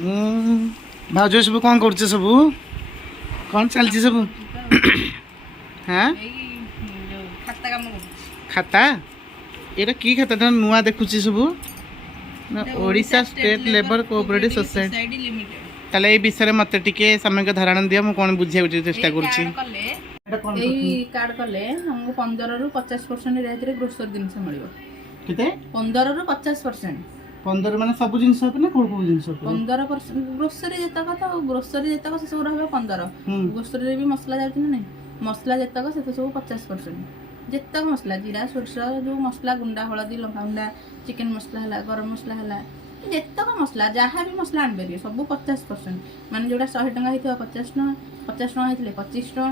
भाज सब कौन कर सब कौन चलती सब हाँ खाता ये की खाता नुआ देखुची सब Odisha state labour cooperative society ताले ए विषय मत टिके सामयिक धारणा दिया मु कोन बुझिया चेष्टा करूची कार्ड कले हमको 15 रु 50% रेट रे ग्रोसरी जिंस मिलिबो केते 15 रु 50% 15 माने सब जिंस पे ना कोन कोन जिंस पे 15% ग्रोसरी जतक तो ग्रोसरी जतक से सब रहबो 15 ग्रोसरी रे भी मसला जाउची ना नहीं मसला जतक से सब 50% जतक मसला जीरा सोरस जो मसला गुंडा हळदी लंका गुंडा चिकन मसला हला गरम मसला हला जतक मसला जहाँ भी मसला आन परियो सब 50% माने जोडा 100 टका हिथियो 50 टका हिथिले 25 टका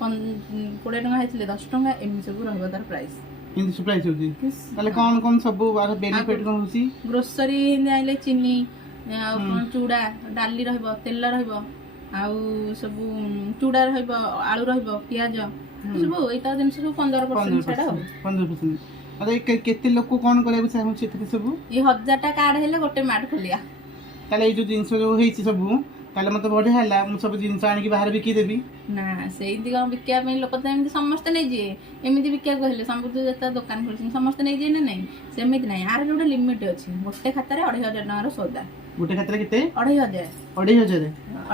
20 टका हिथिले 10 टका एमि सब रहबो तार प्राइस इन प्राइस होती ताले कोन कोन सब बार बेनिफिट कोन होसी ग्रोसरी आइले चीनी चूड़ा डाली रहबो तेल रहबो आउ सब चूड़ा रहबो आलू रहबो प्याज सब एता जिंस सब 15% छाड़ा हो 15% अरे केते लोक कोन करे चाहू छी एते सब ये 1000 टा कार्ड हेले गोटे मार्ट खोलिया ताले ए जो जिंस जो हेछि सब ताले मते बढ़िया हला मु सब जिंस आनि की बाहर बिकी देबी ना सेई दिगा बिकिया पे लोक त एमि समस्त नै जे एमि बिकिया कहले समृद्ध जता दुकान खोलछन समस्त नै जे नै सेमित नै आर जोडे लिमिट अछि गोटे खाता रे 2500 टका रो सौदा गोटे खाता रे केते 2500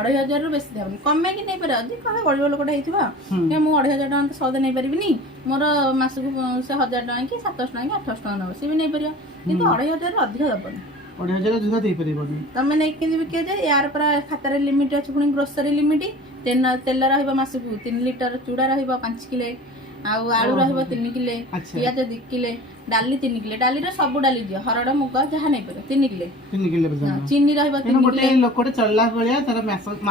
2500 रो बेसी देबनी कमे कि नै पर अधिक कमे गळिब लोकटा हेतिबा के मु 2500 टका त सौदा नै परिबिनी मोर मासकु से 1000 टका कि 700 टका कि 800 टका न से भी नै परियो किंतु 2500 रो अधिक दबनी 2500 जुदा दे परिबनी तमे नै कि बिकिया जे यार पर खाता रे लिमिट अछि पुनी ग्रोसरी लिमिट तेल रहइबा मासकु 3 लिटर चूड़ा रहइबा 5 किलो आउ आलू रहइबा 3 किलो पियाज 2 किलो डाली 3 किलो डाली रे सब डाली दियो हरड मुग जहा नै पर 3 किलो चीनी रहइबा 3 किलो गोटे लोकटे चलला गलिया तार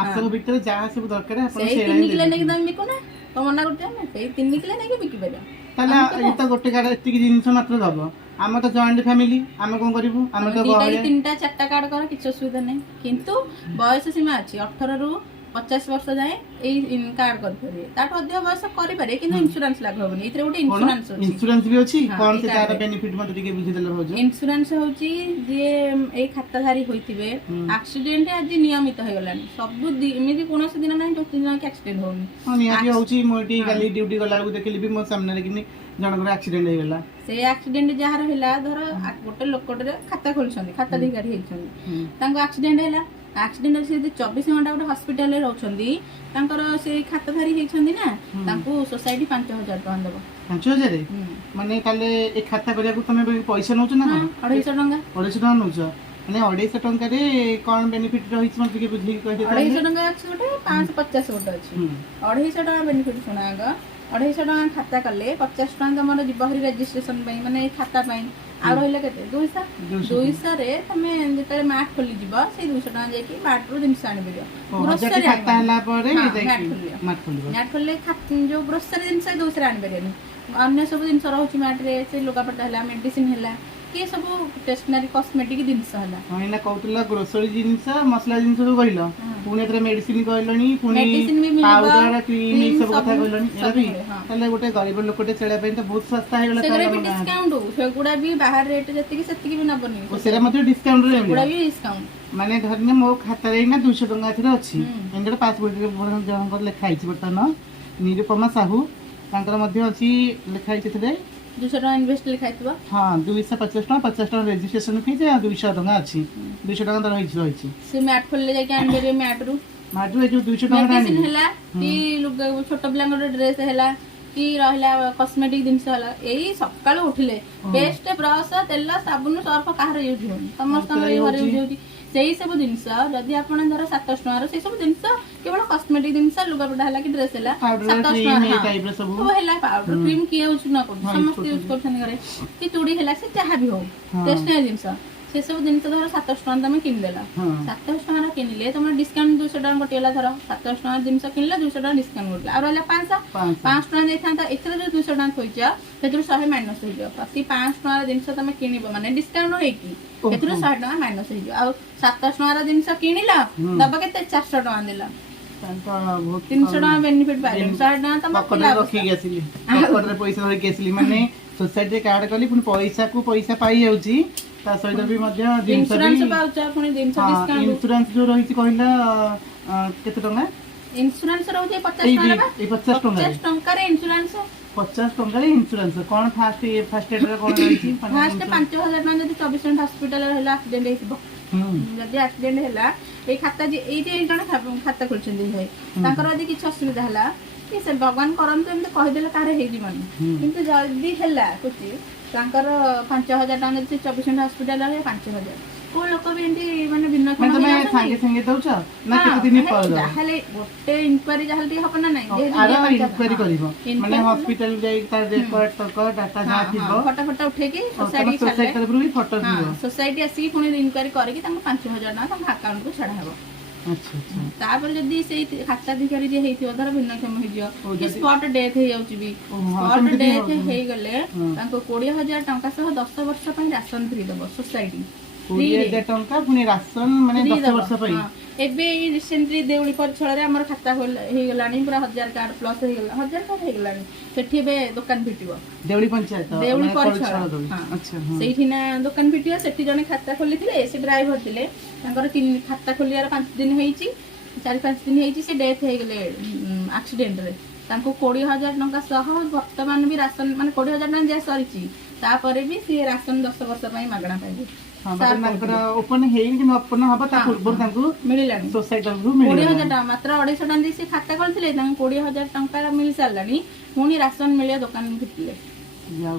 मासक भीतर जहा सब दरकार अपन से 3 किलो नै दम बिको ना तो मना करते हम से 3 किलो नै के बिकी परियो ताला ए त गोटे कार्ड एति की जिंस मात्र दबो आम तो जॉइंट फैमिली आम कोन करिवु आम तो गहले 3टा 4टा कार्ड कर किछ असुविधा नै किंतु बयस सीमा अछि 18 रु 50 वर्ष जाए ए कार्ड कर परिए ताठ अधिक बयस करि पारे किंतु इंश्योरेंस लाग होबनी इतरे गोटे इंश्योरेंस अछि इंश्योरेंस भी अछि कोन से तार बेनिफिट मत टिके बुझि देले होजो इंश्योरेंस होची जे ए खाताधारी होइतिबे एक्सीडेंट आज नियमित हो गलानी सब एमिति कोनोसे दिन नै जो दिन के एक्सीडेंट होनी नियति होची मोटी गाली ड्यूटी गला को देखली भी मो सामने रे किनी जनकर एक्सीडेंट हो गला से एक्सीडेंट जहार हैला धर गोटे लोकटे खाता खोलछन खाता अधिकारी हेछन तांको एक्सीडेंट हैला एक्सीडेंट से 24 घंटा गोटे हॉस्पिटल रे रहछंदी तांकर से खाताधारी हेछंदी ना तांको सोसाइटी 5000 टका देबो 5000 माने काले ए खाता करिया को तमे पैसा नउछ ना 250 टका नउछ माने 250 टका रे कोन बेनिफिट रहिछ मत के बुझी कहि दे 250 टका अछि गोटे 550 गोटे अछि 250 टका बेनिफिट सुनागा 250 टका खाता कले 50 टका हमर जिबहरी रजिस्ट्रेशन पई माने खाता पई आ रहले केते 200 रे तमे जेते मार्ट खोली जिबो से 200 टका जे कि मार्ट रो जिंस आनि परियो ग्रोसरी खाता हला परे मार्ट खोलले जो ग्रोसरी जिंस 200 आनि परियो अन्य सब जिंस रहउची मार्ट रे से लोकापटा हला मेडिसिन हला के सब स्टेशनरी कॉस्मेटिक जिंस हला हां इना कहतला ग्रोसरी जिंस मसला जिंस जो कहिलो पुने एतरे मेडिसिन कहलनी पुने पाउडर क्रीम ई सब कथा कहलनी एरा भी तले गोटे गरीब लोकटे चेला पे तो बहुत सस्ता हे गला सेगरे भी डिस्काउंट सेगुडा भी बाहर रेट जति सेति भी न बनी ओ सेरा मते डिस्काउंट रे सेगुडा भी डिस्काउंट माने धरने मो खाता रे ना 200 टका थरे अछि एंगड पासबुक रे जहां कर लिखा आइछ बर्तन निरुपमा साहू तांकर मध्ये अछि लिखा आइछ थरे 200 टका इन्वेस्ट लिखाइतबा हां 250 टका 50 टका रजिस्ट्रेशन फी जे 200 टका अछि 200 टका त रहिछि से मैट खोलले जाके आनबे रे मैट रो जो 200 टका मेडिसिन हला कि लोग छोट पिलांगर ड्रेस हला कि रहला कॉस्मेटिक जिंस हला एई सकाळ उठिले पेस्ट ब्रश तेल साबुन सर्फ काहर यूज होनी समस्त घरे यूज होती सेही सब जिंस जदी आपण धर 700 टका रो से सब जिंस केवल कॉस्मेटिक जिंस लुगापटा हला कि ड्रेस हला 700 टका टाइप रे सब वो हला पाउडर क्रीम की यूज न कर समस्त यूज करछन घरे कि चूड़ी हला से चाहा भी हो टेस्टनरी जिंस से सब जिंस धर 700 टका तमे किन देला 700 टका किनले तमे डिस्काउंट 200 टका गोटेला धर 700 टका जिंस किनला 200 टका डिस्काउंट गोटेला आ रहला 500 टका देथांता एथरे जो 200 टका होइजा सेतुर 100 माइनस होइजा प्रति 5 टका जिंस तमे किनिबो माने डिस्काउंट होई कि एथुर 100 टका माइनस होइजा आ 700 टका जिंस किनिला दबा केते 400 टका देला तांका बहुत 300 टका बेनिफिट पाइले 100 टका त मत रखी गेसिली पकड़ रे पैसा धरि गेसिली माने सोसाइटी कार्ड कली पुनी पैसा को पैसा पाई जाउची ତା ସହିତ ବି ମଧ୍ୟ ଜିନିଷ ଇନ୍ସୁରାନ୍ସ ବି ପାଉଛ ପୁଣି ଜିନିଷ ଡିସକାଉଣ୍ଟ ଇନ୍ସୁରାନ୍ସ ଯୋଉ ରହିଛି କହିଲା କେତେ ଟଙ୍କା ଇନ୍ସୁରାନ୍ସ ରହୁଛି 50 ଏଇ ଟଙ୍କା ବା ଏଇ 50 ଟଙ୍କାରେ 50 ଟଙ୍କାରେ ଇନ୍ସୁରାନ୍ସ 50 ଟଙ୍କାରେ ଇନ୍ସୁରାନ୍ସ କଣ ଫାଷ୍ଟ ଏଡ୍ ରେ କଣ ରହିଛି ଫାଷ୍ଟ 5000 ଟଙ୍କା ଯଦି 24 ଘଣ୍ଟା ହସ୍ପିଟାଲ ରହିଲା ଆକ୍ସିଡେଣ୍ଟ ହେଇଥିବ ଯଦି ଆକ୍ସିଡେଣ୍ଟ ହେଲା ଏଇ ଖାତା ଏଇଠି ଜଣେ ଖାତା ଖୋଲିଛନ୍ତି ଭାଇ ତାଙ୍କର ଯଦି କିଛି ଅସୁବିଧା ହେଲା କି ସେ ଭଗବାନ କରନ୍ତୁ ଏମିତି କହିଦେଲେ କାହାର ହେଇଯିବନି କିନ୍ତୁ ଯଦି ହେଲା କିଛି ତାଙ୍କର 5000 ଟଙ୍କା ଯଦି 24 ଘଣ୍ଟା ହସ୍ପିଟାଲ ରହିବ 5000 କୋଉ ଲୋକ ବି ଏମିତି ମାନେ ଭିନ୍ନକ୍ଷମ ତମେ ସାଙ୍ଗେ ସାଙ୍ଗେ ଦଉଛ ନା କେତେ ଦିନ ପରେ ଯାହେଲେ ଗୋଟେ ଇନକ୍ୱାରି ଯାହେଲେ ଟିକେ ହବ ନା ନାହିଁ ଇନକ୍ୱାରି କରିବ ମାନେ ହସ୍ପିଟାଲ ଯାଇ ତାର ରେକର୍ଡ ତକ ଡାଟା ଯାହା ଥିବ ଫଟୋ ଉଠେଇକି ସୋସାଇଟି ତରଫରୁ ବି ଫଟୋ ଥିବ ସୋସାଇଟି ଆସିକି ପୁଣି ଇନକ୍ୱାରି କରିକି ତାଙ୍କୁ 5000 ଟଙ୍କା ତାଙ୍କ ଆକାଉଣ୍ଟକୁ ଛଡା ହେବ। ତାପରେ ଯଦି ସେଇ ଖାତାଧିକାରୀ ଯିଏ ହେଇଥିବ ଧର ଭିନ୍ନକ୍ଷମ ହେଇଯିବ କି ସ୍ପଟ ଡେଥ୍ ହେଇଯାଉଛି ବି ସ୍ପଟ ଡେଥ୍ ହେଇଗଲେ ତାଙ୍କୁ 20000 ଟଙ୍କା ସହ 10 ବର୍ଷ ପାଇଁ ରାସନ ଫ୍ରି ଦବ ସୋସାଇଟି 20000 ଟଙ୍କା ପୁଣି ରାସନ ମାନେ 10 ବର୍ଷ ପାଇଁ ଏବେ ଏଇ ରିସେଣ୍ଟଲି ଦେଉଳି ପରିଛଳରେ ଆମର ଖାତା ହେଇଗଲାଣି ପୁରା 1000 କାର୍ଡ ପ୍ଲସ୍ ହେଇଗଲା 1000 କାର୍ଡ ହେଇଗଲାଣି ସେଠି ଏବେ ଦୋକାନ ଫିଟିବ ଦେଉଳି ପଞ୍ଚାୟତ ଦେଉଳି ପରିଛଳ ସେଇଠି ନା ଦୋକାନ ଫିଟିବ ସେଠି ଜଣେ ଖାତା ଖୋଲିଥିଲେ ସେ ଡ୍ରାଇଭର ଥିଲେ ତାଙ୍କର ଖାତା ଖୋଲିବାର 5 ଦିନ ହେଇଛି 4-5 ଦିନ ହେଇଛି ସେ ଡେଥ୍ ହେଇଗଲେ ଆକ୍ସିଡେଣ୍ଟରେ ତାଙ୍କୁ 20000 ଟଙ୍କା ସହ ବର୍ତ୍ତମାନ ବି ରାସନ ମାନେ 20000 ଟଙ୍କା ଦିଆ ସରିଛି ତାପରେ ବି ସେ ରାସନ 10 ବର୍ଷ ପାଇଁ ମାଗଣା ପାଇବେ ତାଙ୍କର ଓପନ ହେଇନି କିନ୍ତୁ ଓପନ ହବ ତା ପୂର୍ବରୁ ତାଙ୍କୁ ମିଳିଲାଣି ସୋସାଇଟି ତରଫରୁ 20000 ଟଙ୍କା ମାତ୍ର 250 ଟଙ୍କା ଦେଇ ସେ ଖାତା ଖୋଲିଥିଲେ ତାଙ୍କୁ 20000 ଟଙ୍କା ମିଳି ସାରିଲାଣି ପୁଣି ରାସନ ମିଳିବ ଦୋକାନ ଫିଟିଲେ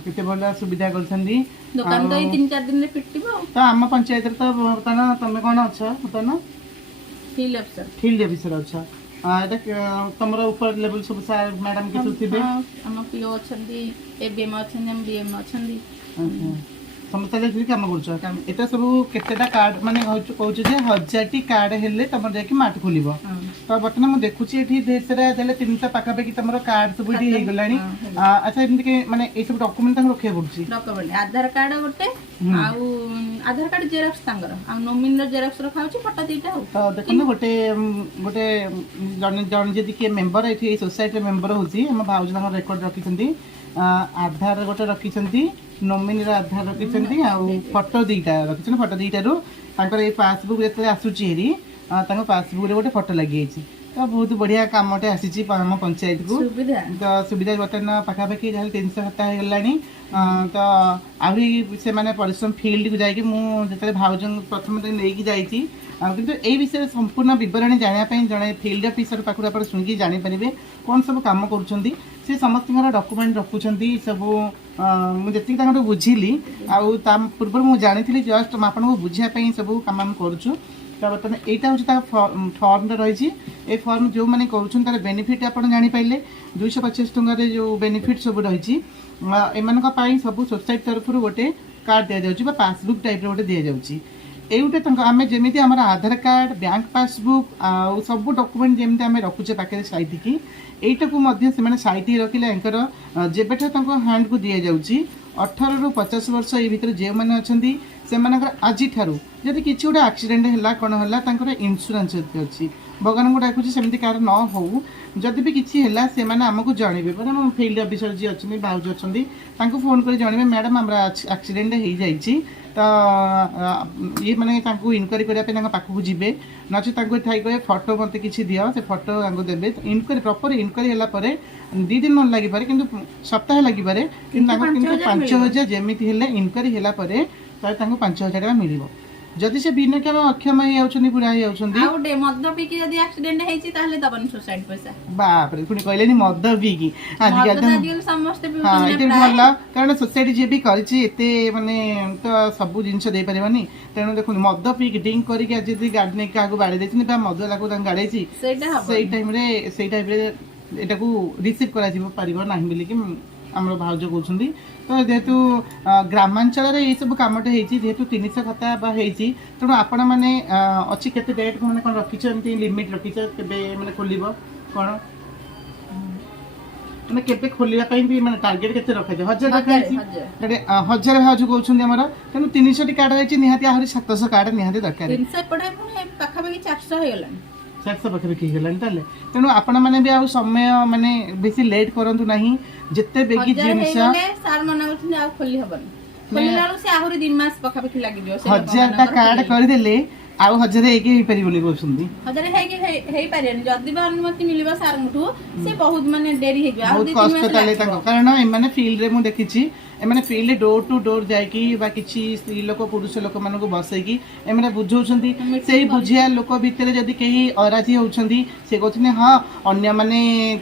କେତେ ଭଲ ସୁବିଧା କରିଛନ୍ତି ଦୋକାନ ତ ଏଇ 3-4 ଦିନରେ ଫିଟିବ ତ ଆମ ପଞ୍ଚାୟତରେ ତ ବର୍ତ୍ତମାନ ତମେ କଣ ଅଛ ବର୍ତ୍ତମାନ ଫିଲ୍ଡ ଅଫିସର ଅଛ ଏଇଟା ତମର ଉପର ଲେଭେଲ ସବୁ ସାର୍ ମ୍ୟାଡାମ କିଛି ଥିବେ ଆମ ପିଓ ଅଛନ୍ତି ଏବିଏମ୍ ଅଛନ୍ତି ଆମ ଡିଏମ୍ ଅଛନ୍ତି ସମସ୍ତେ କାମ କରୁଛ ଏଟା ସବୁ କେତେଟା କାର୍ଡ ମାନେ କହୁଛୁ ଯେ 1000ଟି କାର୍ଡ ହେଲେ ତମର ଯାଇକି ମାର୍ଟ ଖୋଲିବ ତ ବର୍ତ୍ତମାନ ମୁଁ ଦେଖୁଛି ଏଠି ଢେର ସାରା ଦେଲେ 300 ପାଖାପାଖି ତମର କାର୍ଡ ସବୁ ଏଠି ହେଇଗଲାଣି ଆଚ୍ଛା ଏମିତି ମାନେ ଏଇ ସବୁ ଡକୁମେଣ୍ଟ ତାଙ୍କୁ ରଖିବାକୁ ପଡୁଛି ଆଧାର କାର୍ଡ ଗୋଟେ ଆଉ ଆଧାର କାର୍ଡ ଜେରକ୍ସ ତାଙ୍କର ଆଉ ନୋମିନିର ଜେରକ୍ସ ରଖାଉଛି ଫଟୋ ଦିଟା ଆଉ ତ ଦେଖନ୍ତୁ ଗୋଟେ ଜଣେ ଯଦି କିଏ ମେମ୍ବର ଏଠି ଏଇ ସୋସାଇଟିର ମେମ୍ବର ହଉଛି ଆମ ଭାଉଜ ତାଙ୍କର ରେକର୍ଡ ରଖିଛନ୍ତି ଆଧାର ଗୋଟେ ରଖିଛନ୍ତି ନୋମିନିର ଆଧାର ରଖିଛନ୍ତି ଆଉ ଫଟୋ ଦିଟା ରଖିଛନ୍ତି ଫଟୋ ଦିଟାରୁ ତାଙ୍କର ଏଇ ପାସବୁକ୍ ଯେତେବେଳେ ଆସୁଛି ହେରି ତାଙ୍କ ପାସବୁକ୍ରେ ଗୋଟେ ଫଟୋ ଲାଗିଯାଇଛି ତ ବହୁତ ବଢିଆ କାମଟେ ଆସିଛି ଆମ ପଞ୍ଚାୟତକୁ ତ ସୁବିଧା ବର୍ତ୍ତମାନ ପାଖାପାଖି ଯାହା 300 ଖାତା ହେଇଗଲାଣି ତ ଆହୁରି ସେମାନେ ପରିଶ୍ରମ ଫିଲ୍ଡକୁ ଯାଇକି ମୁଁ ଯେତେବେଳେ ଭାଉଜଙ୍କୁ ପ୍ରଥମେ ନେଇକି ଯାଇଛି କିନ୍ତୁ ଏଇ ବିଷୟରେ ସମ୍ପୂର୍ଣ୍ଣ ବିବରଣୀ ଜାଣିବା ପାଇଁ ଜଣେ ଫିଲ୍ଡ ଅଫିସର ପାଖରୁ ଆପଣ ଶୁଣିକି ଜାଣିପାରିବେ କ'ଣ ସବୁ କାମ କରୁଛନ୍ତି ସେ ସମସ୍ତଙ୍କର ଡକୁମେଣ୍ଟ ରଖୁଛନ୍ତି ସବୁ ମୁଁ ଯେତିକି ତାଙ୍କଠୁ ବୁଝିଲି ଆଉ ତା ପୂର୍ବରୁ ମୁଁ ଜାଣିଥିଲି ଜଷ୍ଟ ମୁଁ ଆପଣଙ୍କୁ ବୁଝିବା ପାଇଁ ସବୁ କାମ ଆମେ କରୁଛୁ ତ ବର୍ତ୍ତମାନ ଏଇଟା ହେଉଛି ତାଙ୍କ ଫର୍ମଟା ରହିଛି ଏ ଫର୍ମ ଯେଉଁମାନେ କରୁଛନ୍ତି ତାର ବେନିଫିଟ୍ ଆପଣ ଜାଣିପାରିଲେ 225 ଟଙ୍କାରେ ଯେଉଁ ବେନିଫିଟ୍ ସବୁ ରହିଛି ଏମାନଙ୍କ ପାଇଁ ସବୁ ସୋସାଇଟି ତରଫରୁ ଗୋଟେ କାର୍ଡ଼ ଦିଆଯାଉଛି ବା ପାସବୁକ୍ ଟାଇପ୍ର ଗୋଟେ ଦିଆଯାଉଛି ଏଇଟା ତାଙ୍କ ଆମେ ଯେମିତି ଆମର ଆଧାର କାର୍ଡ଼ ବ୍ୟାଙ୍କ ପାସବୁକ୍ ଆଉ ସବୁ ଡକୁମେଣ୍ଟ ଯେମିତି ଆମେ ରଖୁଛେ ପାଖରେ ସାଇତିକି ଏଇଟାକୁ ମଧ୍ୟ ସେମାନେ ସାଇତି ରଖିଲେ ୟାଙ୍କର ଯେବେଠାରୁ ତାଙ୍କ ହ୍ୟାଣ୍ଡକୁ ଦିଆଯାଉଛି 18ରୁ 50 ବର୍ଷ ଏଇ ଭିତରେ ଯେଉଁମାନେ ଅଛନ୍ତି ସେମାନଙ୍କର ଆଜିଠାରୁ ଯଦି କିଛି ଗୋଟେ ଆକ୍ସିଡେଣ୍ଟ ହେଲା କ'ଣ ହେଲା ତାଙ୍କର ଇନ୍ସୁରାନ୍ସ ଅଛି ଭଗବାନଙ୍କୁ ଡାକୁଛି ସେମିତି କାହାର ନ ହଉ ଯଦି ବି କିଛି ହେଲା ସେମାନେ ଆମକୁ ଜଣେଇବେ ମାନେ ଆମ ଫିଲ୍ଡ ଅଫିସର ଯିଏ ଅଛନ୍ତି ଭାଉଜ ଅଛନ୍ତି ତାଙ୍କୁ ଫୋନ୍ କରି ଜଣେଇବେ ମ୍ୟାଡ଼ାମ୍ ଆମର ଆକ୍ସିଡେଣ୍ଟ ହେଇଯାଇଛି ତ ଇଏ ମାନେ ତାଙ୍କୁ ଇନକ୍ୱାରି କରିବା ପାଇଁ ତାଙ୍କ ପାଖକୁ ଯିବେ ନଚେତ୍ ତାଙ୍କୁ ଥାଇ କହିବେ ଫଟୋ ମୋତେ କିଛି ଦିଅ ସେ ଫଟୋ ତାଙ୍କୁ ଦେବେ ଇନକ୍ୱାରି ପ୍ରପର ଇନକ୍ୱାରି ହେଲା ପରେ 2 ଦିନ ନ ଲାଗିପାରେ କିନ୍ତୁ ସପ୍ତାହ ଲାଗିପାରେ କିନ୍ତୁ ତାଙ୍କୁ କିନ୍ତୁ 5000 ଯେମିତି ହେଲେ ଇନକ୍ୱାରି ହେଲା ପରେ ତାହେଲେ ତାଙ୍କୁ 5000 ଟଙ୍କା ମିଳିବ ଯଦି ସେ ଭିନ୍ନକ୍ଷମ ଅକ୍ଷମ ହେଇଯାଉଛନ୍ତି ବୁଢା ହେଇଯାଉଛନ୍ତି ଆଉ ମଦ ପିଇକି ଯଦି ଆକ୍ସିଡେଣ୍ଟ ହେଇଛି ତାହେଲେ ଦବନି ସୋସାଇଟି ପଇସା ବାପରେ ପୁଣି କହିଲେନି ମଦ ପିଇକି ଆଜିକାଲି ସମସ୍ତେ ଭଲ କାରଣ ସୋସାଇଟି ଯିଏ ବି କରିଛି ଏତେ ମାନେ ତ ସବୁ ଜିନିଷ ଦେଇପାରିବନି ତେଣୁ ଦେଖନ୍ତୁ ମଦ ପିଇକି ଡ୍ରିଙ୍କ କରିକି ଆଜି ଯଦି ଗାଡି ନେଇକି କାହାକୁ ବାଡେଇ ଦେଇଛନ୍ତି ବା ମଦ ତାକୁ ଗାଡେଇଛି ସେଇ ଟାଇମରେ ଏଟାକୁ ରିସିଭ୍ କରାଯିବ ପାରିବ ନାହିଁ ବୋଲିକି ଆମର ଭାଉଜ କହୁଛନ୍ତି ତ ଯେହେତୁ ଗ୍ରାମାଞ୍ଚଳରେ ଏଇସବୁ କାମଟେ ହେଇଛି ଯେହେତୁ 300 ଖାତା ବା ହେଇଛି ତେଣୁ ଆପଣମାନେ ଅଛି କେତେ ଡେଟ୍ ମାନେ କ'ଣ ରଖିଛ ଏମିତି ଲିମିଟ୍ ରଖିଛ କେବେ ମାନେ ଖୋଲିବ କ'ଣ ମାନେ କେବେ ଖୋଲିବା ପାଇଁ ବି ମାନେ ଟାର୍ଗେଟ୍ କେତେ ରଖାଯାଏ 1000 ରଖାଯାଇଛି 1000 ଭାଉଜ କହୁଛନ୍ତି ଆମର ତେଣୁ 300ଟି କାର୍ଡ଼ ହେଇଛି ନିହାତି ଆହୁରି 700 କାର୍ଡ଼ ନିହାତି ଦରକାର 300 ଏପଟେ ପାଖାପାଖି 400 ହେଇଗଲାଣି 400 ପାଖାପାଖି ହେଇଗଲାଣି ତାହେଲେ ତେଣୁ ଆପଣମାନେ ବି ଆଉ ସମୟ ମାନେ ବେଶୀ ଲେଟ୍ କରନ୍ତୁ ନାହିଁ ଯେତେ ବେଗି ଜିନିଷ ସାର୍ ମନା କରୁଛନ୍ତି ଆଉ ଖୋଲି ହବନି ଖୋଲିଲା ବେଳକୁ ସେ ଆହୁରି 2 ମାସ ପାଖାପାଖି ଲାଗିଯିବ। ସେ 1000ଟା କାର୍ଡ କରିଦେଲେ ଆଉ 1000 ହେଇକି ହେଇପାରିବନି କହୁଛନ୍ତି। 1000 ହେଇପାରିବନି ଯଦି ବି ଅନୁମତି ମିଳିବ ସାରଙ୍କଠୁ ସେ ବହୁତ ମାନେ ଡେରି ହେଇଯିବ ଆଉ ବହୁତ 2-3 କଷ୍ଟ ମାସ ତାହେଲେ ଲାଗିବ। ତାଙ୍କ କାରଣ ଏମାନେ ଫିଲ୍ଡରେ ମୁଁ ଦେଖିଛି ଏମାନେ ଫିଲ୍ଡ ଡୋର ଟୁ ଡୋର ଯାଇକି ବା କିଛି ସ୍ତ୍ରୀ ଲୋକ ପୁରୁଷ ଲୋକମାନଙ୍କୁ ବସେଇକି ଏମାନେ ବୁଝଉଛନ୍ତି। ସେଇ ବୁଝିବା ଲୋକ ଭିତରେ ଯଦି କେହି ଅରାଜି ହଉଛନ୍ତି ସେ କହୁଛନ୍ତି ହଁ ଅନ୍ୟମାନେ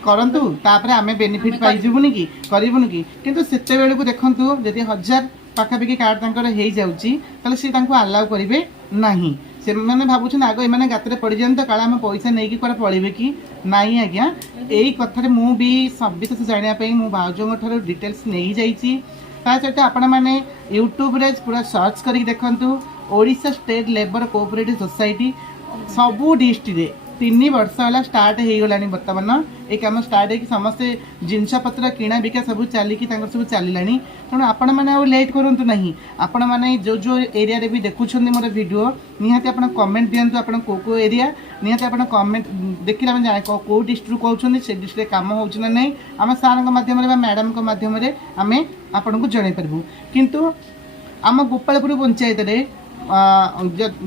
କରନ୍ତୁ ତାପରେ ଆମେ ବେନିଫିଟ୍ ପାଇଯିବୁନି କି କରିବୁନି କି, କିନ୍ତୁ ସେତେବେଳକୁ ଦେଖନ୍ତୁ ଯଦି 1000 ପାଖାପାଖି କାର୍ଡ ତାଙ୍କର ହେଇଯାଉଛି ତାହେଲେ ସେ ତାଙ୍କୁ ଆଲାଉ କରିବେ ନାହିଁ। ସେମାନେ ଭାବୁଛନ୍ତି ଆଗ ଏମାନେ ଗାତରେ ପଡ଼ିଯାଆନ୍ତି ତ କାଳେ ଆମେ ପଇସା ନେଇକି କୁଆଡ଼େ ପଳେଇବେ କି ନାହିଁ। ଆଜ୍ଞା ଏଇ କଥାରେ ମୁଁ ବି ସବିଶେଷ ଜାଣିବା ପାଇଁ ମୁଁ ଭାଉଜଙ୍କ ଠାରୁ ଡିଟେଲ୍ସ ନେଇଯାଇଛି। ତା ସହିତ ଆପଣମାନେ ୟୁଟ୍ୟୁବରେ ପୁରା ସର୍ଚ୍ଚ କରିକି ଦେଖନ୍ତୁ Odisha state labour cooperative society ସବୁ ଡିଷ୍ଟ୍ରିକ୍ଟରେ 3 ବର୍ଷ ହେଲା ଷ୍ଟାର୍ଟ ହେଇଗଲାଣି। ବର୍ତ୍ତମାନ এই କାମ ଷ୍ଟାର୍ଟ ହେଇକି ସମସ୍ତେ ଜିନିଷପତ୍ର କିଣା ବିକା ସବୁ ଚାଲିକି ତାଙ୍କର ସବୁ ଚାଲିଲାଣି। ତେଣୁ ଆପଣମାନେ ଆଉ ଲେଟ୍ କରନ୍ତୁ ନାହିଁ। ଆପଣମାନେ ଯେଉଁ ଏରିଆରେ ବି ଦେଖୁଛନ୍ତି ମୋର ଭିଡ଼ିଓ ନିହାତି ଆପଣ କମେଣ୍ଟ ଦିଅନ୍ତୁ ଆପଣ କେଉଁ ଏରିଆ ନିହାତି ଆପଣ କମେଣ୍ଟ ଦେଖିଲେ ଆମେ ଜାଣି କେଉଁ ଡିଷ୍ଟ୍ରିକ୍ଟରୁ କହୁଛନ୍ତି ସେ ଡିଷ୍ଟ୍ରିକ୍ଟରେ କାମ ହେଉଛି ନା ନାହିଁ ଆମେ ସାର୍ଙ୍କ ମାଧ୍ୟମରେ ବା ମ୍ୟାଡ଼ାମଙ୍କ ମାଧ୍ୟମରେ ଆମେ ଆପଣଙ୍କୁ ଜଣାଇ ପାରିବୁ। କିନ୍ତୁ ଆମ ଗୋପାଳପୁର ପଞ୍ଚାୟତରେ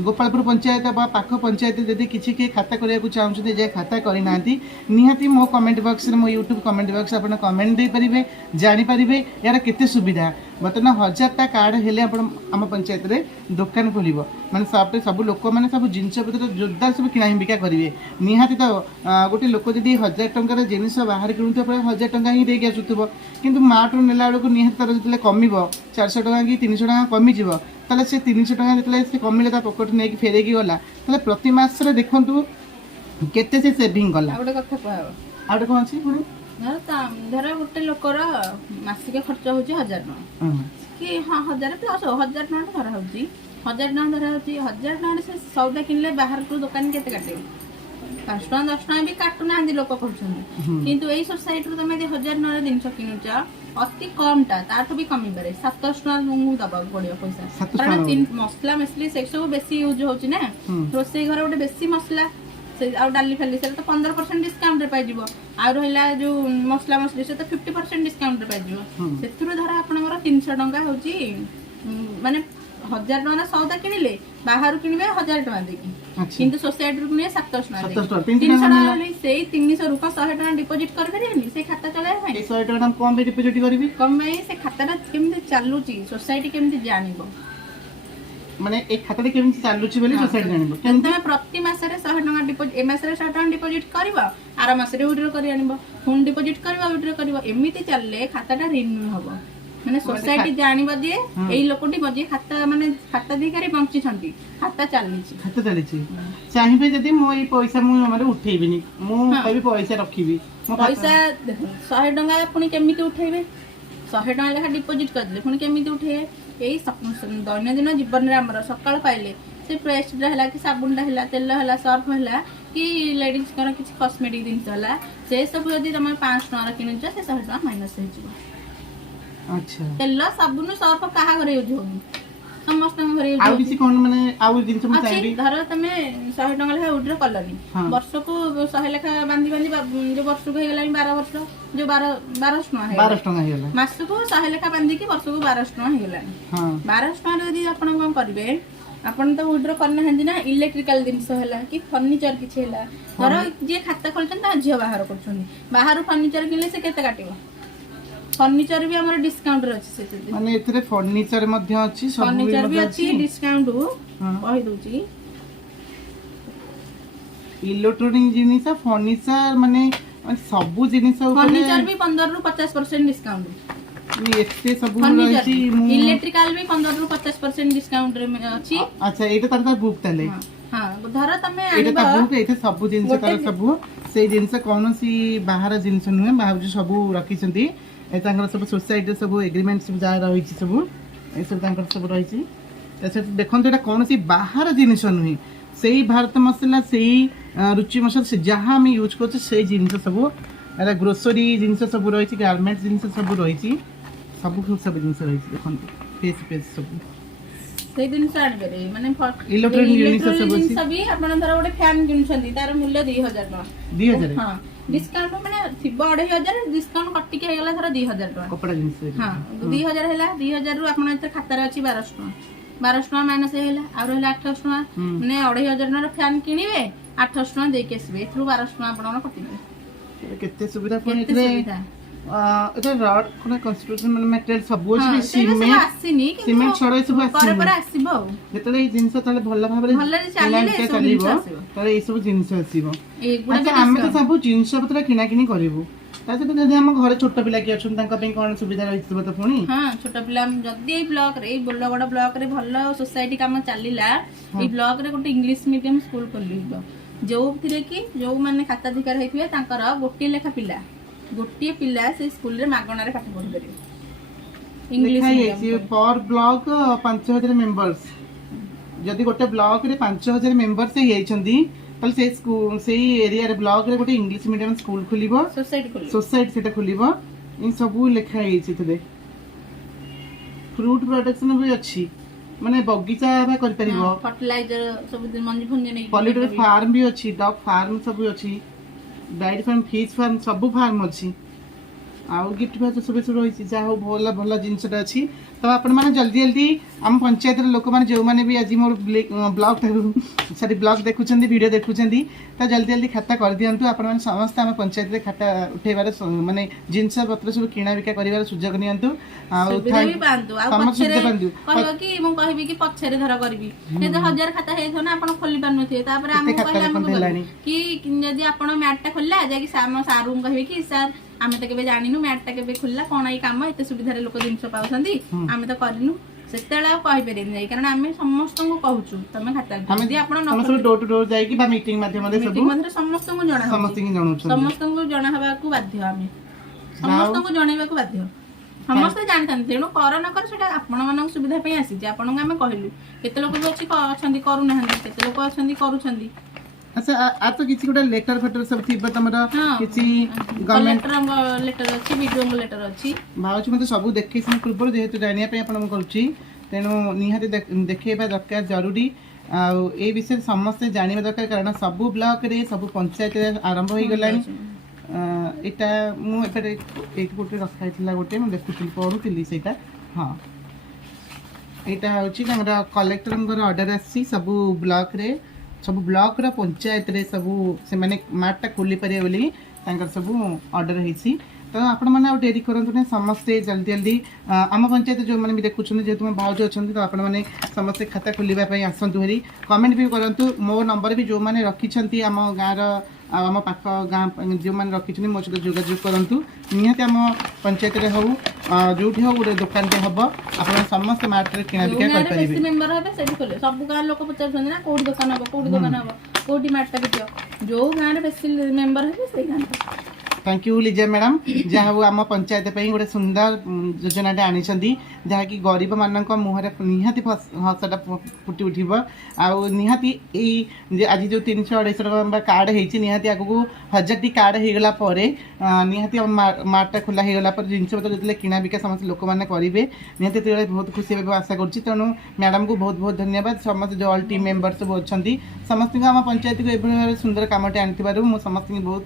ଗୋପାଳପୁର ପଞ୍ଚାୟତ ବା ପାଖ ପଞ୍ଚାୟତ ଯଦି କିଛି କିଏ ଖାତା କରିବାକୁ ଚାହୁଁଛନ୍ତି ଯେ ଖାତା କରିନାହାନ୍ତି ନିହାତି ମୋ କମେଣ୍ଟ ବକ୍ସରେ ମୋ ୟୁଟ୍ୟୁବ୍ କମେଣ୍ଟ ବକ୍ସ ଆପଣ କମେଣ୍ଟ ଦେଇପାରିବେ ଜାଣିପାରିବେ ଏହାର କେତେ ସୁବିଧା। ବର୍ତ୍ତମାନ 1000ଟା କାର୍ଡ଼ ହେଲେ ଆପଣ ଆମ ପଞ୍ଚାୟତରେ ଦୋକାନ ଖୋଲିବ ମାନେ ସପ୍ରେ ସବୁ ଲୋକମାନେ ସବୁ ଜିନିଷପତ୍ର ଜୋରଦାର ସବୁ କିଣା ବିକା କରିବେ। ନିହାତି ତ ଗୋଟେ ଲୋକ ଯଦି 1000 ଟଙ୍କାର ଜିନିଷ ବାହାରେ କିଣୁଥିବ ପ୍ରାୟ 1000 ଟଙ୍କା ହିଁ ଦେଇକି ଆସୁଥିବ, କିନ୍ତୁ ମାର୍ଟରୁ ନେଲା ବେଳକୁ ନିହାତି ତାର ଯେତେବେଳେ କମିବ 400 ଟଙ୍କା କି 300 ଟଙ୍କା କମିଯିବ ତାହେଲେ ସେ 300 ଟଙ୍କା ଯେତେବେଳେ ସେ କମିଲେ ତା ପକେଟ ନେଇକି ଫେରେଇକି ଗଲା ତାହେଲେ ପ୍ରତି ମାସରେ ଦେଖନ୍ତୁ କେତେ ସେ ସେଭିଂ କଲା। ଆଉ ଗୋଟେ କଥା କୁହାହବ ଆଉ ଗୋଟେ କ'ଣ ଅଛି ପୁଣି ଧର ଗୋଟେ ଲୋକର ମାସିକ ଖର୍ଚ୍ଚ ହଉଛି 1000 ଟଙ୍କା କି ହଁ 1000 ପ୍ଲସ୍ 1000 ଟଙ୍କା ଧରା ହଉଛି 1000 ଟଙ୍କା ଧରା ହଉଛି 1000 ଟଙ୍କାରେ ସେ ସଉଦା କିଣିଲେ ବାହାରକୁ ଦୋକାନ କେତେ କାଟିବ 5 ଟଙ୍କା 10 ଟଙ୍କା ବି କାଟୁନାହାନ୍ତି ଲୋକ କରୁଛନ୍ତି। କିନ୍ତୁ ଏଇ ସୋସାଇଟିରୁ ତମେ ଯଦି 1000 ଟଙ୍କାର ଜିନିଷ କିଣୁଛ ଅତି କମଟା ତାଠୁ ବି କମିପାରେ 700 ଟଙ୍କା ତମକୁ ଦବାକୁ ପଡିବ ପଇସା। କାରଣ ମସଲା ମସଲି ସେସବୁ ବେଶୀ ୟୁଜ୍ ହଉଛି ନା ରୋଷେଇ ଘର ଗୋଟେ ବେଶୀ ମସଲା ଆଉ ଡାଲି ଫାଲି ସେଟା ତ 15% ଡିସକାଉଣ୍ଟରେ ପାଇଯିବ। ଆଉ ରହିଲା ଯୋଉ ମସଲା ମସଲି ସେ ତ 50% ଡିସକାଉଣ୍ଟରେ ପାଇଯିବ। ସେଥିରୁ ଧର ଆପଣଙ୍କର 300 ଟଙ୍କା ହଉଛି ମାନେ 1000 ଟଙ୍କା ସଉଦା କିଣିଲେ ବାହାରୁ କିଣିବେ 1000 ଟଙ୍କା ଦେଇକି କିନ୍ତୁ ସୋସାଇଟିରୁ କିଣିବେ 700 ଟଙ୍କା ଦେଇକି 300 ଟଙ୍କା ହେଲେ ସେଇ 300 ରୁ 100 ଟଙ୍କା ଡିପୋଜିଟ୍ କରିପାରିବେନି ସେ ଖାତା ଚଳାଇବା ପାଇଁ। 100 ଟଙ୍କା କମ ବି ଡିପୋଜିଟ୍ କରିବି କମ ପାଇଁ ସେ ଖାତାଟା କେମିତି ଚାଲୁଛି ସୋସାଇଟି କେମିତି ଜାଣିବ ମାନେ ଏ ଖାତାରେ କେମିତି ଚାଲୁଛି ବୋଲି ସୋସାଇଟି ଜାଣିବ। ତମେ ପ୍ରତି ମାସରେ 100 ଟଙ୍କା ଡିପୋଜିଟ୍ ଏ ମାସରେ 100 ଟଙ୍କା ଡିପୋଜିଟ୍ କରିବ ଆର ମାସରେ ୱିଡ୍ର କରି ଆଣିବ ପୁଣି ଡିପୋଜିଟ୍ କରିବ ୱିଡ୍ର କରିବ ଏମିତି ଚାଲିଲେ ଖାତାଟା ରିନ୍ୟୁ ହବ। ମାନେ ସୋସାଇଟି ଜାଣିବ ଯେ ଏଇ ଲୋକଟି ଯିଏ ଖାତା ମାନେ ଖାତାଧିକାରୀ ବଞ୍ଚିଛନ୍ତି ଖାତା ଚାଲିଛି ଚାହିଁବେ ଯଦି ମୁଁ ଏଇ ପଇସା ମୁଁ ଆମର ଉଠେଇବିନି ମୁଁ କହିବି ପଇସା ରଖିବି ପଇସା 100 ଟଙ୍କା ପୁଣି କେମିତି ଉଠେଇବେ 100 ଟଙ୍କା ଲେଖା ଡିପୋଜିଟ୍ କରିଦେଲେ ପୁଣି କେମିତି ଉଠେଇବେ। ଏଇ ଦୈନନ୍ଦିନ ଜୀବନରେ ଆମର ସକାଳ ପାଇଲେ ସେ ପେଷ୍ଟଟା ହେଲା କି ସାବୁନଟା ହେଲା ତେଲ ହେଲା ସର୍ଫ ହେଲା କି ଲେଡିଜଙ୍କର କିଛି କସ୍ମେଟିକ୍ ଜିନିଷ ହେଲା ସେ ସବୁ ଯଦି ତମେ 500 ଟଙ୍କାର କିଣୁଛ ସେ 100 ଟଙ୍କା ମାଇନସ୍ ହେଇଯିବ। ଆଚ୍ଛା ତେଲ ସାବୁନ ସର୍ଫ କାହା ଘରେ ୟୁଜ୍ ହଉନି ସମସ୍ତଙ୍କ ଘରେ ୟୁଜ୍ ଆଉ କିଛି କ'ଣ ମାନେ ଆଉ ଜିନିଷ ମୁଁ ଚାହିଁବି ଧର ତମେ 100 ଟଙ୍କା ଲେଖା ୱିଡ୍ର କଲନି ବର୍ଷକୁ 100 ଲେଖା ବାନ୍ଧି ଯୋଉ ବର୍ଷକୁ ହେଇଗଲାଣି 12 ବର୍ଷ ଯୋଉ 1200 ଟଙ୍କା ହେଇଗଲା ମାସକୁ 100 ଲେଖା ବାନ୍ଧିକି ବର୍ଷକୁ 1200 ଟଙ୍କା ହେଇଗଲାଣି। 1200 ଟଙ୍କାରେ ଯଦି ଆପଣ କ'ଣ କରିବେ ଆପଣ ତ ୱିଡ୍ର କରିନାହାନ୍ତି ନା ଇଲେକ୍ଟ୍ରିକାଲ ଜିନିଷ ହେଲା କି ଫର୍ଣ୍ଣିଚର କିଛି ହେଲା ଧର ଯିଏ ଖାତା ଖୋଲିଛନ୍ତି ତା ଝିଅ ବାହାର କରୁଛନ୍ତି ବାହାରୁ ଫର୍ଣ୍ଣିଚର କିଣିଲେ ସେ କେତେ କାଟିବ। फर्निचर भी हमर डिस्काउंट रे अछि सेते माने एथरे फर्निचर मध्ये अछि सब फर्निचर भी अछि डिस्काउंट कहि दोची इलेक्ट्रॉनिक जिनिस फर्निचर माने सब जिनिस फर्निचर भी 15 रु 50% डिस्काउंट एते सब रहछि इलेक्ट्रिकल भी 15 रु 50% डिस्काउंट रे अछि। अच्छा एटा तार बुक ताले हां धर तमे एटा ता बुक एथे सब जिनिस तार सब से जिनिस कोनोसी बाहर जिनिस नुहे बाहर सब रखि छथि एतांगर सब सोसाइटी सब एग्रीमेंट सब जा रही सब ए सब तांकर सब रही से देखंत एटा कोनोसी बाहर जिनिस नुहे सेही भारत मसला सेही रुचि मसला से जहाँ हम यूज करछे से जिनिस सब एटा ग्रोसरी जिनिस सब रही गारमेंट जिनिस सब रही सब जिनिस रही देखंत फेस पेज सब से जिनिस आनबे रे माने इलेक्ट्रॉनिक जिनिस सब भी आपण धर गोटे फैन किनुछंती तार मूल्य 2000 टका 2000 हां डिस्काउंट माने थिबो 2500 डिस्काउंट कटिक हे गला थरा 2000 टका कपड़ा जिनिस हां 2000 हैला 2000 रु आपन एते खाता रे अछि 1200 टका 1200 टका माइनस हैला आ रहला 800 टका माने 2500 र फैन किनिबे 800 टका देके आसबे एथरु 1200 टका आपन कटिबे केते सुविधा पण एतरे এটা রড কোন কনস্ট্রাকশন ম্যাটেরিয়াল সব আছে সিমেন্ট আসিনি সিমেন্ট ছড়া সব পরে আসিনি পরে আসিবো যেতলে এই জিনিস তাহলে ভাল ভাবে ভলরে চালিলে সব জিনিস আসিবো তাহলে এই সব জিনিস আসিবো এগুড়া আচ্ছা আমি তো সব জিনিস পত্র কিনা কিনি করিবু তা সହିତ যদি ଆମ ଘରେ ଛୋଟ ପିଲା କି ଅଛନ୍ତି ତାଙ୍କ ପାଇଁ କ'ଣ ସୁବିଧା ରହିଥିବ ତ ପୁଣି ହଁ ଛୋଟ ପିଲା ଯଦି ଏଇ ବ୍ଲକ ରେ ଏଇ ବଡ଼ ବଡ଼ ବ୍ଲକ ରେ ଭଲ ସୋସାଇଟି କାମ ଚାଲିଲା ଏଇ ବ୍ଲକ ରେ ଗୋଟେ ଇଂଲିଶ ମିଡିୟମ ସ୍କୁଲ ଖୋଲିବ ଯୋଉଥିରେ କି ଯୋଉ ମାନେ ଖାତାଧିକାର ହେଇଥିବେ ତାଙ୍କର ଗୋଟିଏ ପିଲା ସେ ସ୍କୁଲ ରେ ମାଗଣାରେ ପାଠ ପଢି ପାରିବେ ଇଂଲିଶ ମିଡିୟମ पर ब्लॉक 5000 मेंबर्स जदि गोटे ब्लॉक रे 5000 मेंबर्स हे जाइछंती ताले से स्कूल सेही एरिया रे ब्लॉक रे गोटे इंग्लिश मीडियम स्कूल खुलिबो सोसाइटी सेटा खुलिबो इन सब लिखा हे छितले फ्रूट प्रोडक्शन भी अछि माने बगीचा बा कर परिबो फर्टिलाइजर सब मंजी फंजी नै पॉलिट्री फार्म भी अछि डॉग फार्म सब अछि डायरी फार्म फिश फार्म सब फार्म अछि आउ गिफ्ट भाज सब सब रही जा हो भल भल जिनसटा अच्छी तो आपण मैंने जल्दी जल्दी आम पंचायत लोक मैंने जो मैंने भी आज मोर ब्लॉग सॉरी ब्लॉग देखुं वीडियो देखुं तो जल्दी जल्दी खाता कर दिंतु आपण मैंने समस्त आम पंचायत खाता उठेबार माने जिनस पत्र सब किणा बिका कर सुजोग नियंतु आमे तो केबे जानिनु मैट टा केबे खुल्ला कोन आई काम एते सुविधा रे लोक जिंस पाउसंदी आमे तो करिनु सेतेला कहि पेरेन जाई कारण आमे समस्त को कहूचु तमे खाता जदी आपण न सब डोर टू डोर जाई कि बा मीटिंग माध्यम रे सब समस्त को जणा समस्त को जणा हबा को बाध्य आमे समस्त को जणैबा को बाध्य समस्त जानथन तेणु कर न कर सेटा आपण मानक सुविधा पे आसी जे आपण आमे कहलु केते लोक भी अछि अछंदी करू नहंदी केते लोक अछंदी करूछंदी अच्छा आ तो किसी गोटे लेटर फेटर सब थी तमरा किसी गवर्नमेंट लेटर अछि वीडियो लेटर अछि भाउची मते सब देखै sin पूर्व जेहेतु जानिया पे आपण करूची तेनु निहाते देखैबा दरकार जरूरी आ ए विषय समस्त जानिबा दरकार कारण सब ब्लॉक रे सब पंचायत रे आरंभ होई गलानी एटा मु एपरे एक गोटे रखाइथिला गोटे मु देखुଥିଲି पढुଥିଲି सेटा हां एटा होची हमरा कलेक्टर ऑर्डर आसी सब ब्लॉक रे सब ब्लॉक रा पंचायत रे सब से माने मार्ट टा खोली परिए बोली तांकर सब ऑर्डर हेसी तो आपण माने डेरी करंतु ने समस्त जल्दी जल्दी आम पंचायत जो माने भी देखुछन जे तुम भाउज अछन तो आपण माने समस्त खाता खोलिबा पई आसंतु हरी कमेंट भी करंतु मो नंबर भी जो माने रखिछंती आम गाँ रा आम पाख गाँ जो मैंने रखी मो सहित जोगाजोग करूँ निहत आम पंचायत रे हो जो गोटे दुकान टे हम आप समस्त मार्केट किना बिका कर मेंबर हेबे सेठी खोले सब गाँ लोक पचार ना कोठी दुकान हम कोठी दुकान हम कोठी मार्केट बिकियो जो गाँ रे बेसी मेंबर हेबे से गाँ थैंक यू लिजा मैडम जहाँ आम पंचायत गोटे सुंदर योजना आनी जहाँकि गरीब मान मुहर निहाती हसटा फुटी उठब आहाती आज जो 300-250 टका कार्ड होती निहाती आगू 1000 टी कार्ड होगला निहाती मार्टा खोला होगला जिनस पत्र जो किणा बिका समस्त लोक मैंने करेंगे निहाती बहुत खुशी भाव आशा करुँच तेणु मैडम को बहुत बहुत धन्यवाद समस्त जो ऑल टीम मेंबर सब अच्छा समस्त आम पंचायत को ये सुंदर कमटे आनी मुझे समस्त बहुत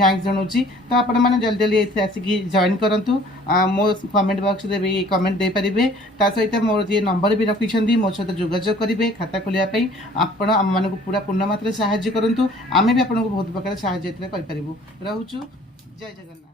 थैंक्स जनाऊँगी तो आपण मैंने जल्दी जल्दी ये आसिकी जॉइन करूँ मो कमेंट बॉक्स रे भी कमेंट दे पारिबे ता सहित मोर जे नंबर भी रखिछंदी मो सहित जोगाजोग करिवे खाता खोलिया पई आपण हम मानको पूरा पूर्ण मात्रा सहाय्य करंतु आमे भी आपनको बहुत प्रकार सहाय्य कर परिबु रहउछु जय जगन्नाथ।